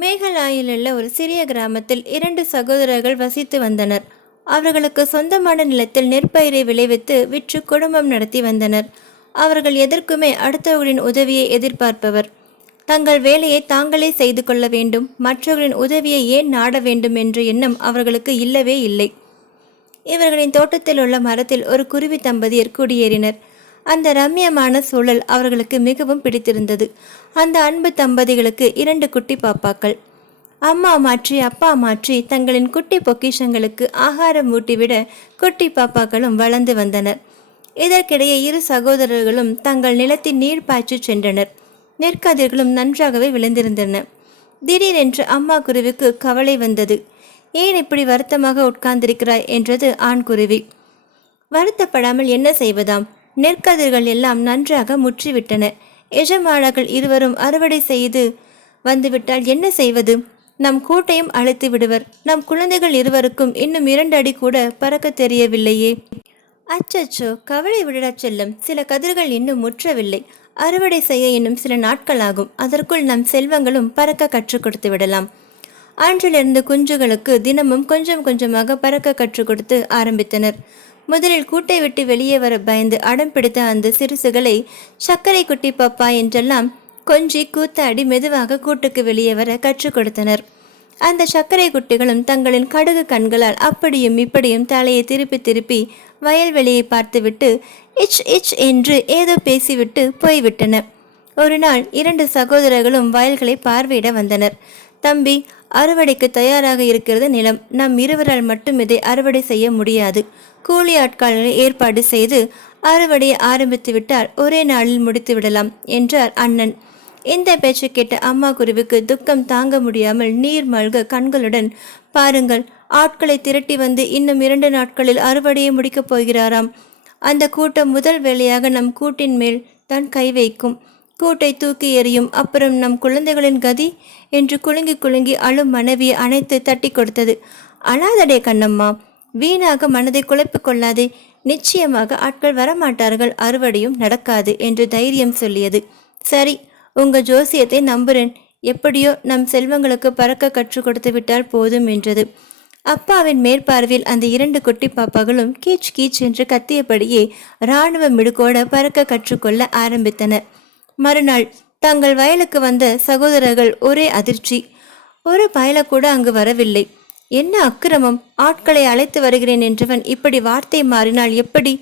மேகலாயிலுள்ள ஒரு சிறிய கிராமத்தில் இரண்டு சகோதரர்கள் வசித்து வந்தனர். அவர்களுக்கு சொந்தமான நிலத்தில் நெற்பயிரை விளைவித்து விற்று குடும்பம் நடத்தி வந்தனர். அவர்கள் எதற்குமே அடுத்தவர்களின் உதவியை எதிர்பார்ப்பவர். தங்கள் வேலையை தாங்களே செய்து கொள்ள வேண்டும். மற்றவர்களின் உதவியை ஏன் நாட வேண்டும் என்ற எண்ணம் அவர்களுக்கு இல்லவே இல்லை. இவர்களின் தோட்டத்தில் உள்ள மரத்தில் ஒரு குருவி தம்பதியர் குடியேறினர். அந்த ரம்யமான சூழல் அவர்களுக்கு மிகவும் பிடித்திருந்தது. அந்த அன்பு தம்பதிகளுக்கு இரண்டு குட்டி பாப்பாக்கள். அம்மா மாற்றி அப்பா மாற்றி தங்களின் குட்டி பொக்கிஷங்களுக்கு ஆகாரம் ஊட்டிவிட குட்டி பாப்பாக்களும் வளர்ந்து வந்தனர். இதற்கிடையே இரு சகோதரர்களும் தங்கள் நிலத்தில் நீர் பாய்ச்சி சென்றனர். நெற்கதிர்களும் நன்றாகவே விளைந்திருந்தன. திடீரென்று அம்மா குருவிக்கு கவலை வந்தது. ஏன் இப்படி வருத்தமாக உட்கார்ந்திருக்கிறாய்? என்றது ஆண் குருவி. வருத்தப்படாமல் என்ன செய்வதாம்? நெற்கதிர்கள் எல்லாம் நன்றாக முற்றிவிட்டன. எஜமானர்கள் இருவரும் அறுவடை செய்து வந்துவிட்டால் என்ன செய்வது? நம் கூட்டையும் அழைத்து விடுவர். நம் குழந்தைகள் இருவருக்கும் இன்னும் இரண்டு அடி கூட பறக்க தெரியவில்லையே. அச்சச்சோ கவலை விடடா செல்லும். சில கதிர்கள் இன்னும் முற்றவில்லை. அறுவடை செய்ய இன்னும் சில நாட்கள் ஆகும். அதற்குள் நம் செல்வங்களும் பறக்க கற்றுக் கொடுத்து விடலாம். ஆன்றிலிருந்து குஞ்சுகளுக்கு தினமும் கொஞ்சம் கொஞ்சமாக பறக்க கற்றுக் கொடுத்து ஆரம்பித்தனர். முதலில் கூட்டை விட்டு வெளியே வர பயந்து அடம் பிடித்த அந்த சிறுசுகளை சர்க்கரை குட்டி பப்பா என்றெல்லாம் கொஞ்சி கூத்தாடி மெதுவாக கூட்டுக்கு வெளியே வர கற்றுக் கொடுத்தனர். அந்த சர்க்கரை குட்டிகளும் தங்களின் கடுகு கண்களால் அப்படியும் இப்படியும் தலையை திருப்பி திருப்பி வயல்வெளியை பார்த்துவிட்டு இச் இச் என்று ஏதோ பேசிவிட்டு போய்விட்டன. ஒரு நாள் இரண்டு சகோதரர்களும் வயல்களை பார்வையிட வந்தனர். தம்பி அறுவடைக்கு தயாராக இருக்கிறது நிலம். நம் இருவரால் மட்டும் இதை அறுவடை செய்ய முடியாது. கூலி ஆட்களை ஏற்பாடு செய்து அறுவடையை ஆரம்பித்து விட்டால் ஒரே நாளில் முடித்து விடலாம் என்றார் அண்ணன். இந்த பேச்சு கேட்ட அம்மா குருவுக்கு துக்கம் தாங்க முடியாமல் நீர் மல்க கண்களுடன் பாருங்கள் ஆட்களை திரட்டி வந்து இன்னும் இரண்டு நாட்களில் அறுவடையை முடிக்கப் போகிறாராம். அந்த கூட்டம் முதல் வேளையாக நம் கூட்டின் மேல் தான் கை வைக்கும். கூட்டை தூக்கி எறியும். அப்புறம் நம் குழந்தைகளின் கதி என்று குலுங்கி குலுங்கி அழும் மனைவியை அணைத்து தட்டி கொடுத்தது. அழாதடே கண்ணம்மா வீணாக மனதை குழப்பிக் கொள்ளாதே. நிச்சயமாக ஆட்கள் வரமாட்டார்கள் அறுவடையும் நடக்காது என்று தைரியம் சொல்லியது. சரி உங்க ஜோசியத்தை நம்புறேன். எப்படியோ நம் செல்வங்களுக்கு பறக்க கற்றுக் கொடுத்து விட்டால் போதும் என்றது. அப்பாவின் மேற்பார்வையில் அந்த இரண்டு குட்டி பாப்பாக்களும் கீச் கீச் என்று கத்தியபடியே இராணுவ மிடுக்கோட பறக்க கற்றுக்கொள்ள ஆரம்பித்தனர். மறுநாள் தங்கள் வயலுக்கு வந்த சகோதரர்கள் ஒரே அதிர்ச்சி. ஒரு பயல கூட அங்கு வரவில்லை. என்ன அக்கிரமம்? ஆட்களை அழைத்து வருகிறேன் என்றவன் இப்படி வார்த்தை மாறினால் எப்படி?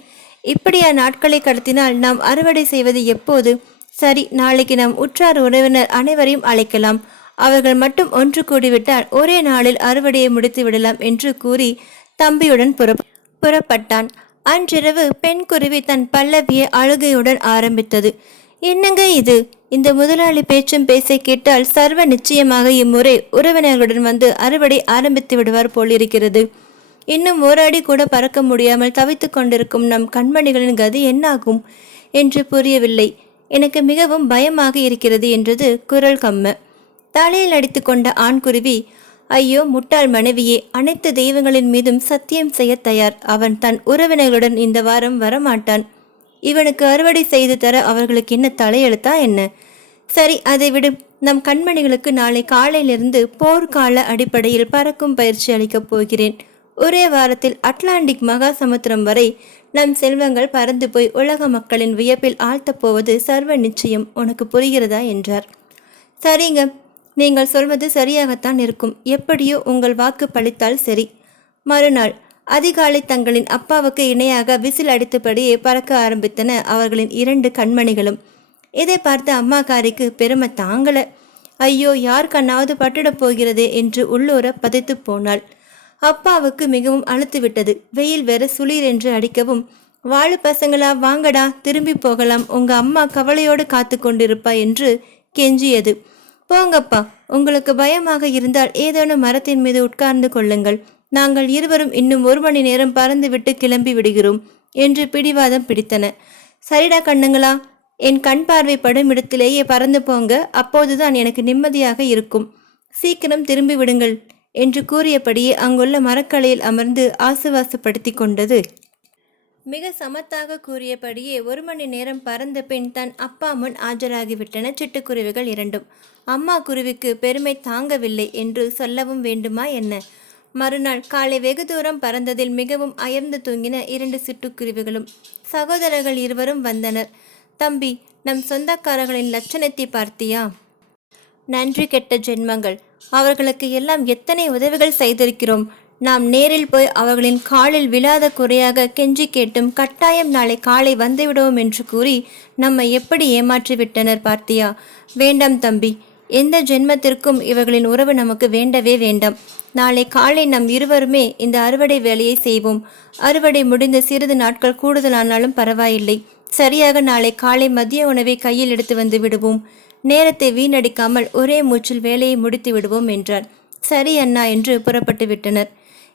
இப்படியா நாட்களை கடத்தினால் நாம் அறுவடை செய்வது எப்போது? சரி நாளைக்கு நாம் உற்றார் உறவினர் அனைவரையும் அழைக்கலாம். அவர்கள் மட்டும் ஒன்று கூடிவிட்டால் ஒரே நாளில் அறுவடையை முடித்து விடலாம் என்று கூறி தம்பியுடன் புற புறப்பட்டான். அன்றிரவு பெண் குருவி தன் பல்லவியை அழுகையுடன் ஆரம்பித்தது. என்னங்க இது? இந்த முதலாளி பேச்சும் பேசை கேட்டால் சர்வ நிச்சயமாக இம்முறை உறவினர்களுடன் வந்து அறுவடை ஆரம்பித்து விடுவார் போலிருக்கிறது. இன்னும் ஒரு அடி கூட பறக்க முடியாமல் தவித்துக் கொண்டிருக்கும் நம் கண்மணிகளின் கதி என்னாகும் என்று புரியவில்லை. எனக்கு மிகவும் பயமாக இருக்கிறது என்றது குரல் கம்ம. தலையில் அடித்துக்கொண்ட ஆண்குருவி ஐயோ முட்டாள் மனைவியே அனைத்து தெய்வங்களின் மீதும் சத்தியம் செய்ய தயார். அவன் தன் உறவினர்களுடன் இந்த வாரம் வரமாட்டான். இவனுக்கு அறுவடை செய்து தர அவர்களுக்கு என்ன தலையெழுத்தா என்ன? சரி அதை விடு. நம் கண்மணிகளுக்கு நாளை காலையிலிருந்து போர்க்கால அடிப்படையில் பறக்கும் பயிற்சி அளிக்கப் போகிறேன். ஒரே வாரத்தில் அட்லாண்டிக் மகா சமுத்திரம் வரை நம் செல்வங்கள் பறந்து போய் உலக மக்களின் வியப்பில் ஆழ்த்தப் போவது சர்வ நிச்சயம். உனக்கு புரிகிறதா? என்றார். சரிங்க. நீங்கள் சொல்வது சரியாகத்தான் இருக்கும். எப்படியோ உங்கள் வாக்கு பளித்தால் சரி. மறுநாள் அதிகாலை தங்களின் அப்பாவுக்கு இணையாக விசில் அடித்தபடியே பறக்க ஆரம்பித்தன அவர்களின் இரண்டு கண்மணிகளும். இதை பார்த்த அம்மாக்காரிக்கு பெருமை தாங்கல. ஐயோ யார் கண்ணாவது பட்டுடப் போகிறதே என்று உள்ளூர பதைத்து போனாள். அப்பாவுக்கு மிகவும் அழுத்து விட்டது வெயில் வேற சுளீர் என்று அடிக்கவும் வாழு பசங்களா வாங்கடா திரும்பி போகலாம். உங்க அம்மா கவலையோடு காத்து கொண்டிருப்பா என்று கெஞ்சியது. போங்கப்பா உங்களுக்கு பயமாக இருந்தால் ஏதேனும் மரத்தின் மீது உட்கார்ந்து கொள்ளுங்கள். நாங்கள் இருவரும் இன்னும் ஒரு மணி நேரம் பறந்துவிட்டு கிளம்பி விடுகிறோம் என்று பிடிவாதம் பிடித்தன. சரிடா கண்ணுங்களா என் கண் பார்வை படும் இடத்திலேயே பறந்து போங்க அப்போதுதான் எனக்கு நிம்மதியாக இருக்கும். சீக்கிரம் திரும்பி விடுங்கள் என்று கூறியபடியே அங்குள்ள மரக்கலையில் அமர்ந்து ஆசுவாசப்படுத்தி கொண்டது. மிக சமத்தாக கூறியபடியே ஒரு மணி நேரம் பறந்த பின் தன் அப்பா முன் ஆஜராகிவிட்டன. சிட்டுக்குருவிகள் இரண்டும். அம்மா குருவிக்கு பெருமை தாங்கவில்லை என்று சொல்லவும் வேண்டுமா என்ன? மறுநாள் காலை வெகு தூரம் பறந்ததில் மிகவும் அயர்ந்து தூங்கின இரண்டு சிட்டுக்குருவிகளும் சகோதரர்கள் இருவரும் வந்தனர். தம்பி நம் சொந்தக்காரர்களின் லட்சணத்தை பார்த்தியா? நன்றி கெட்ட ஜென்மங்கள். அவர்களுக்கு எல்லாம் எத்தனை உதவிகள் செய்திருக்கிறோம். நாம் நேரில் போய் அவர்களின் காலில் விழாத குறையாக கெஞ்சி கேட்டும் கட்டாயம் நாளை காலை வந்துவிடுவோம் என்று கூறி நம்மை எப்படி ஏமாற்றி விட்டனர் பார்த்தியா? வேண்டாம் தம்பி. எந்த ஜென்மத்திற்கும் இவர்களின் உறவு நமக்கு வேண்டவே வேண்டாம். நாளை காலை நம் இருவருமே இந்த அறுவடை வேலையை செய்வோம். அறுவடை முடிந்த சிறிது நாட்கள் கூடுதலானாலும் பரவாயில்லை. சரியாக நாளை காலை மதிய உணவை கையில் எடுத்து வந்து விடுவோம். நேரத்தை வீணடிக்காமல் ஒரே மூச்சில் வேலையை முடித்து விடுவோம் என்றார். சரி அண்ணா என்று புறப்பட்டு விட்டனர்.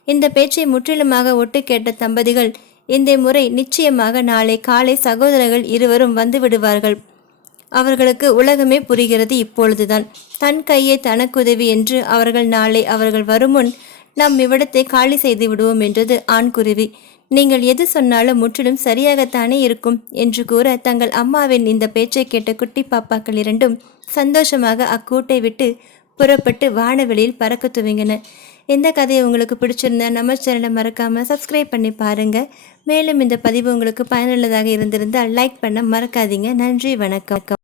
இந்த பேச்சை முற்றிலுமாக ஒட்டு கேட்ட தம்பதிகள் இந்த முறை நிச்சயமாக நாளை காலை சகோதரர்கள் இருவரும் வந்து விடுவார்கள். அவர்களுக்கு உலகமே புரிகிறது இப்பொழுதுதான். தன் கையே தனக்குதவி என்று அவர்கள் நாளை அவர்கள் வருமுன் நம் இவ்விடத்தை காலி செய்து விடுவோம் என்றது ஆண்குருவி நீங்கள் எது சொன்னாலும் முற்றிலும் சரியாகத்தானே இருக்கும் என்று கூற தங்கள் அம்மாவின் இந்த பேச்சை கேட்ட குட்டி பாப்பாக்கள் இரண்டும் சந்தோஷமாக அக்கூட்டை விட்டு புறப்பட்டு வானவெளியில் பறக்க துவங்கின. இந்த கதையை உங்களுக்கு பிடிச்சிருந்தா நம்ம சேனலை மறக்காமல் சப்ஸ்கிரைப் பண்ணி பாருங்கள் மேலும் இந்த பதிவு உங்களுக்கு பயனுள்ளதாக இருந்திருந்தால் லைக் பண்ண மறக்காதீங்க. நன்றி வணக்கம்.